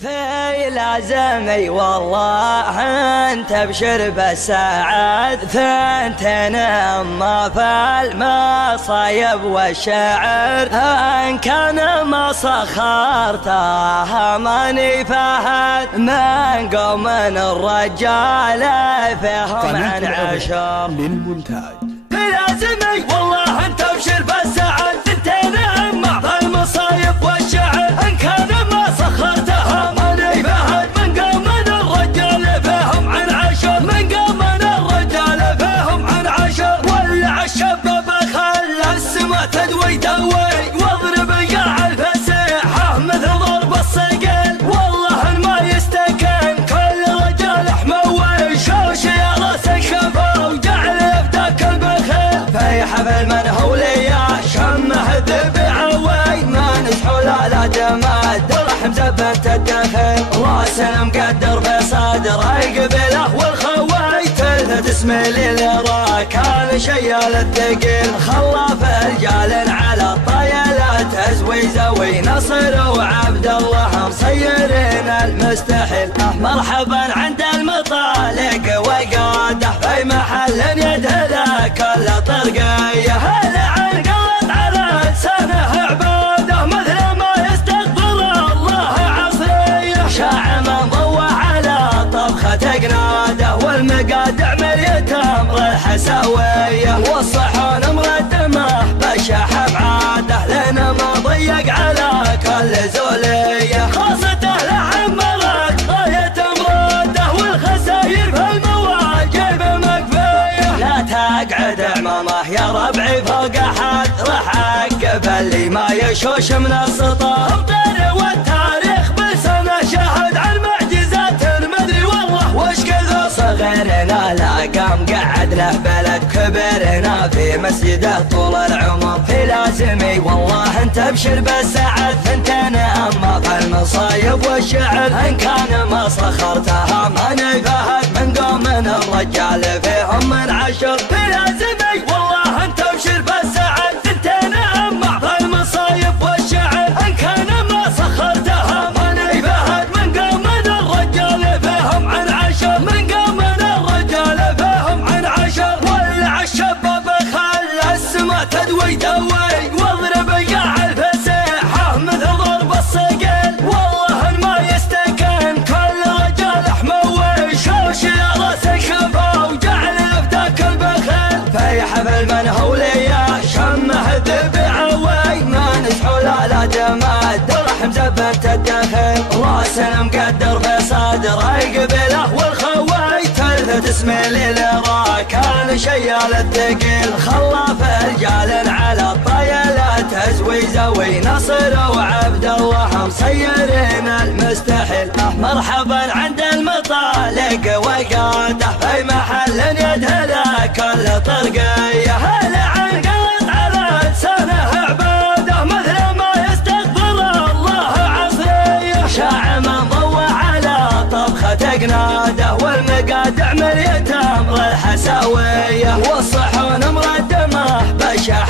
في لازمي والله انت بشرب السعد ثنتين اما في المصايب والشعر ان كان ما سخرتها ماني فهد من قوم الرجال فيهم عن عشر للمونتاج. في لازمي والله انت بشرب السعد ثنتين اما في المصايب والشعر ان كان ما سخرتها تدوي دوي واضرب قاع الفسيحة مثل ضرب الصقل والله ما يستكن كل رجال حموي شوش يا راس الشفا وجعل يفداك البخيل في حفل منهولية شمه الذبيعوي ما نسحول على جمال درح مزبنت الدخل راس مقدر في صدره قبله والخوي تلثت اسمي للرا كان شيال الثقيل خلاف رجال على الطيلات ازوي نصر وعبد الله مصيرين المستحيل مرحبا عند المطالق وقاده في محل يدهله كل طرقيه هلا عن قلط على لسانه عباده مثل ما يستقبل الله عصريه شاع من ضوى على طبخه قناده والمقادع مليت امر الحساويه والصحون مردمه بشاح بعاده لنا ما ضيق على كل زوليه خاصته لحم ملك غايه مراده والخساير في المواجب مكفيه لا تقعد عمامه يا ربعي فوق احد راح اعقب اللي ما يشوش من السطح والتاريخ بلسانه شاهد عن معجزات المدري والله وش كثر صغيرنا لا قام قعد له بلد كبرنا في مسجده طول العمر في لازمي والله انت بشرب السعد ثنتين اما في المصايب والشعر ان كان ما سخرتها ماني فهد من قوم الرجال فيهم من عشر في لازمي والله انت بشرب السعد ثنتين اما في المصايب والشعر ان كان ما سخرتها ماني فهد من قوم الرجال فيهم عن عشر من قوم الرجال فيهم عن عشر ولع الشباب خلى السما تدوي دوي واضرب قاع الفسيحة مثل ضرب الصقل والله ما يستكن كل رجال حموي شوش يا راس الشفا وجعل يفداك البخيل في حفل منهولية شمه الذبيعوي ما نسحول على جمال درح مزبنت الدخل راس مقدر في صدره قبله والخوي تلثت اسمي للرا كان شيال الثقيل خلاف رجال على الطيلات ازوي نصر وعبد الله مصيرين المستحيل مرحبا عند المطالق وقاده في محل يدهله كل طرقيه هلا عن قلط على لسانه عباده مثل ما يستقبل الله عصريه شاع من ضوى على طبخه قناده والمقادع مليت امر الحساويه والصحون مردمه بشاح